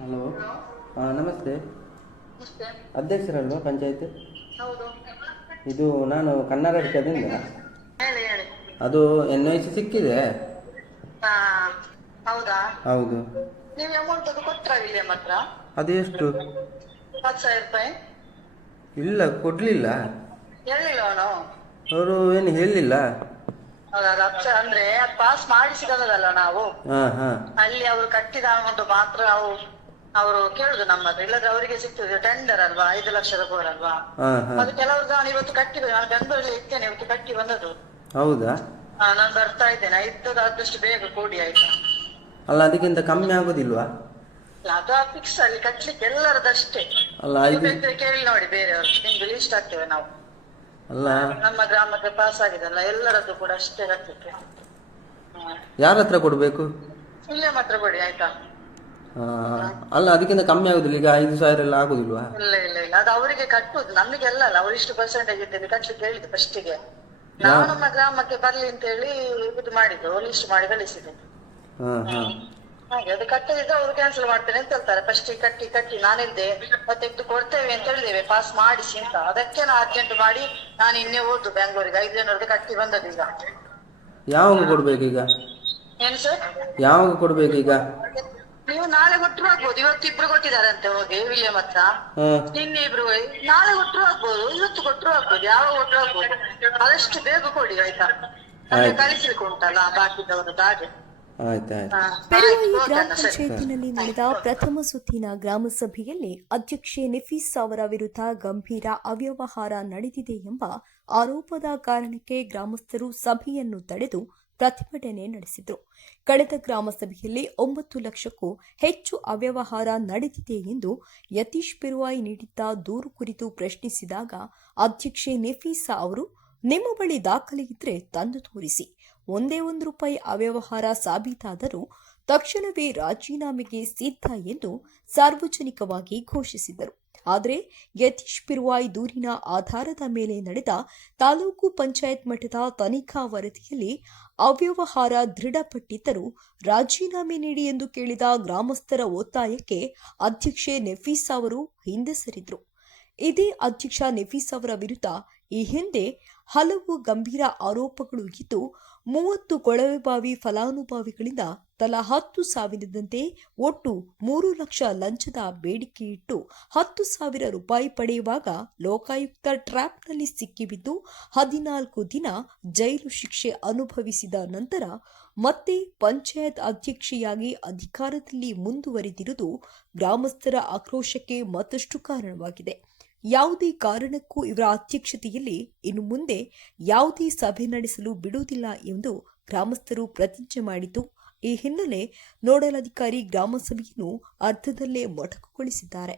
Hello. ಹಾಂ ನಮಸ್ತೆ. ನಮಸ್ತೆ ಅಧ್ಯಕ್ಷರಲ್ವಾ ಪಂಚಾಯತ್? ಹೌದು ಇದು ನಾನು ಕನ್ನಡದಿಂದ ಅದು ಎನ್ ಐ ಸಿ ಸಿಕ್ಕಿದೆ ಹೌದಾ? ಹೌದು. ನೀವು ಅಮೌಂಟ್ ಅದು ಎಷ್ಟು? ಇಲ್ಲ ಕೊಡಲಿಲ್ಲ. ಹೇಳಿಲ್ಲ ಅವರು ಏನು ಸಾವಿರ ಅಂದ್ರೆ ಅದು ಪಾಸ್ ಮಾಡಿಸಿದಲ್ಲ ನಾವು. ಹಾಂ ಹಾಂ. ಅಲ್ಲಿ ಅವರು ಕಟ್ಟಿದ ಅಮೌಂಟ್ ಮಾತ್ರ ಅವು ಅವರು ಕೇಳುದು ನಮ್ಮ ಹತ್ರ ಇಲ್ಲದ್ರೆ ಅವರಿಗೆ ಸಿಗ್ತದೆ ಟೆಂಡರ್ ಅಲ್ವಾ ಐದು ಲಕ್ಷದ ಬೋರ್ ಅಲ್ವಾ? ಹಾಂ ಹಾಂ. ಅದು ಕೆಲವ್ರು ನಾನು ಇವತ್ತು ಕಟ್ಟಿ ನಾನು ಬೆಂಗಳೂರಲ್ಲಿ ಇರ್ತೇನೆ ಇವತ್ತು ಕಟ್ಟಿ ಬಂದದ್ದು. ಹೌದಾ? ಹಾ ನಾನು ಬರ್ತಾ ಇದ್ದೇನೆ. ಇದ್ದದ್ದು ಆದಷ್ಟು ಬೇಗ ಕೂಡಿ ಆಯ್ತಾ? ಅಲ್ಲ ಅದಕ್ಕಿಂತ ಕಮ್ಮಿ ಆಗುದಿಲ್ವಾ? ಅದು ಫಿಕ್ಸ್ ಅಲ್ಲಿ ಕಟ್ಲಿಕ್ಕೆ ಎಲ್ಲರದಷ್ಟೇ ಅಲ್ಲ ನೀವು ಐದು ಬೇಕಾದ್ರೆ ಕೇಳಿ ನೋಡಿ ಬೇರೆಯವರು. ನಿಮ್ಗೆ ಲೀಸ್ಟ್ ಆಗ್ತೇವೆ ನಾವು. ಅಲ್ಲ. ನಮ್ಮ ಗ್ರಾಮಕ್ಕೆ ಪಾಸ್ ಆಗಿದಲ್ಲ ಎಲ್ಲರದ್ದು ಕೂಡ ಅಷ್ಟೇ ಕಟ್ಲಿಕ್ಕೆ. ಹಾ. ಯಾರ ಹತ್ರ ಕೊಡಬೇಕು? ಇಲ್ಲೇ ಮಾತ್ರ ಕೊಡಿ ಆಯ್ತಾ? ಅಲ್ಲ ಅದಕ್ಕಿಂತ ಕಮ್ಮಿ ಆಗುದಿಲ್ಲ. ಈಗ ಐದು ಸಾವಿರ ಎಲ್ಲ ಆಗುದಿಲ್ವಾ? ಇಲ್ಲ ಇಲ್ಲ ಇಲ್ಲ. ಅದು ಅವರಿಗೆ ಕಟ್ಟುದು ನಮಗೆ ಅಲ್ಲ ಅವ್ರು ಇಷ್ಟು ಪರ್ಸೆಂಟೇಜ್ ಇದ್ದೇನೆ ಕಟ್ಲಿಕ್ಕೆ ಹೇಳಿದ್ದು ಫಸ್ಟಿಗೆ ನಾವು ನಮ್ಮ ಗ್ರಾಮಕ್ಕೆ ಬರ್ಲಿ ಅಂತ ಹೇಳಿ ಇದು ಮಾಡಿದ್ದು. ಲಿಸ್ಟ್ ಮಾಡಿ ಕಳಿಸಿದೆ ಹಾಂ ಹಾಂ. ಹಾಗೆ ಅದು ಕಟ್ಟದಿದ್ರೆ ಅವ್ರು ಕ್ಯಾನ್ಸಲ್ ಮಾಡ್ತೇನೆ ಅಂತ ಹೇಳ್ತಾರೆ. ಫಸ್ಟ್ ಕಟ್ಟಿ ಕಟ್ಟಿ ನಾನಿದ್ದೆ. ಮತ್ತೆ ತೆಗೆದು ಕೊಡ್ತೇವೆ ಅಂತ ಹೇಳಿದ್ದೇವೆ. ಪಾಸ್ ಮಾಡಿಸಿ ಅಂತ. ಅದಕ್ಕೆ ನಾ ಅರ್ಜೆಂಟ್ ಮಾಡಿ ನಾನು ಇನ್ನೇ ಓದು ಬೆಂಗಳೂರಿಗೆ ಐದು ಜನರದ್ದು ಕಟ್ಟಿ ಬಂದದ್ದು ಈಗ. ಯಾವಾಗ ಕೊಡ್ಬೇಕೀಗ? ಏನ್ ಸರ್? ಯಾವಾಗ ಕೊಡ್ಬೇಕೀಗ? ನೀವು ನಾಳೆ ಕೊಟ್ಟರು ಆಗ್ಬೋದು. ಇವತ್ತು ಇಬ್ರು ಕೊಟ್ಟಿದಾರಂತೆ ಹೋಗಿ ವಿಲಿಯಂ ಹತ್ರ. ನಿನ್ನೆ ಇಬ್ರು ಹೋಗಿ. ನಾಳೆ ಕೊಟ್ಟರು ಆಗ್ಬೋದು. ಇವತ್ತು ಕೊಟ್ಟರು ಆಗ್ಬೋದು. ಯಾವಾಗ ಕೊಟ್ಟರು ಆಗ್ಬೋದು? ಆದಷ್ಟು ಬೇಗ ಕೊಡಿ ಆಯ್ತಾ? ನಮ್ಗೆ ಕಳಿಸ್ಲಿಕ್ಕೆ ಉಂಟಲ್ಲ ಬಾಕಿದವರದ್ದು ಹಾಗೆ. ಗ್ರಾಮ. ಪಂಚಾಯತಿನಲ್ಲಿ ನಡೆದ ಪ್ರಥಮ ಸುತ್ತಿನ ಗ್ರಾಮ ಸಭೆಯಲ್ಲಿ ಅಧ್ಯಕ್ಷೆ ನಿಫೀಸ್ ಅವರ ವಿರುದ್ಧ ಗಂಭೀರ ಅವ್ಯವಹಾರ ನಡೆದಿದೆ ಎಂಬ ಆರೋಪದ ಕಾರಣಕ್ಕೆ ಗ್ರಾಮಸ್ಥರು ಸಭೆಯನ್ನು ತಡೆದು ಪ್ರತಿಭಟನೆ ನಡೆಸಿದರು. ಕಳೆದ ಗ್ರಾಮ ಸಭೆಯಲ್ಲಿ ಒಂಬತ್ತು ಲಕ್ಷಕ್ಕೂ ಹೆಚ್ಚು ಅವ್ಯವಹಾರ ನಡೆದಿದೆ ಎಂದು ಯತೀಶ್ ಪೆರುವಾಯಿ ನೀಡಿದ್ದ ದೂರು ಕುರಿತು ಪ್ರಶ್ನಿಸಿದಾಗ ಅಧ್ಯಕ್ಷೆ ನೆಫೀಸಾ ಅವರು, ನಿಮ್ಮ ಬಳಿ ದಾಖಲೆ ಇದ್ರೆ ತಂದು ತೋರಿಸಿ. ಒಂದೇ ಒಂದು ರೂಪಾಯಿ ಅವ್ಯವಹಾರ ಸಾಬೀತಾದರೂ ತಕ್ಷಣವೇ ರಾಜೀನಾಮೆಗೆ ಸಿದ್ಧ ಎಂದು ಸಾರ್ವಜನಿಕವಾಗಿ ಘೋಷಿಸಿದರು. ಆದರೆ ಯತೀಶ್ ಪಿರ್ವಾಯ್ ದೂರಿನ ಆಧಾರದ ಮೇಲೆ ನಡೆದ ತಾಲೂಕು ಪಂಚಾಯತ್ ಮಟ್ಟದ ತನಿಖಾ ವರದಿಯಲ್ಲಿ ಅವ್ಯವಹಾರ ದೃಢಪಟ್ಟಿದ್ದರೂ ರಾಜೀನಾಮೆ ನೀಡಿ ಎಂದು ಕೇಳಿದ ಗ್ರಾಮಸ್ಥರ ಒತ್ತಾಯಕ್ಕೆ ಅಧ್ಯಕ್ಷೆ ನೆಫೀಸ್ ಅವರು ಹಿಂದೆ ಸರಿದ್ರು. ಇದೇ ಅಧ್ಯಕ್ಷ ನೆಫೀಸ್ ಅವರ ವಿರುದ್ಧ ಈ ಹಿಂದೆ ಹಲವು ಗಂಭೀರ ಆರೋಪಗಳು ಇದ್ದು, ಮೂವತ್ತು ಕೊಳವೆಬಾವಿ ಫಲಾನುಭವಿಗಳಿಂದ ತಲಾ ಹತ್ತು ಸಾವಿರದಂತೆ ಒಟ್ಟು ಮೂರು ಲಕ್ಷ ಲಂಚದ ಬೇಡಿಕೆ ಇಟ್ಟು, ಹತ್ತು ಸಾವಿರ ರೂಪಾಯಿ ಪಡೆಯುವಾಗ ಲೋಕಾಯುಕ್ತ ಟ್ರ್ಯಾಪ್ನಲ್ಲಿ ಸಿಕ್ಕಿಬಿದ್ದು, ಹದಿನಾಲ್ಕು ದಿನ ಜೈಲು ಶಿಕ್ಷೆ ಅನುಭವಿಸಿದ ನಂತರ ಮತ್ತೆ ಪಂಚಾಯತ್ ಅಧ್ಯಕ್ಷೆಯಾಗಿ ಅಧಿಕಾರದಲ್ಲಿ ಮುಂದುವರಿದಿರುವುದು ಗ್ರಾಮಸ್ಥರ ಆಕ್ರೋಶಕ್ಕೆ ಮತ್ತಷ್ಟು ಕಾರಣವಾಗಿದೆ. ಯಾವುದೇ ಕಾರಣಕ್ಕೂ ಇವರ ಅಧ್ಯಕ್ಷತೆಯಲ್ಲಿ ಇನ್ನು ಮುಂದೆ ಯಾವುದೇ ಸಭೆ ನಡೆಸಲು ಬಿಡುವುದಿಲ್ಲ ಎಂದು ಗ್ರಾಮಸ್ಥರು ಪ್ರತಿಜ್ಞೆ ಮಾಡಿತು ಈ ಹಿನ್ನೆಲೆ ನೋಡಲ್ ಅಧಿಕಾರಿ ಗ್ರಾಮಸಭೆಯನ್ನು ಅರ್ಧದಲ್ಲೇ ಮೊಟಕುಗೊಳಿಸಿದ್ದಾರೆ.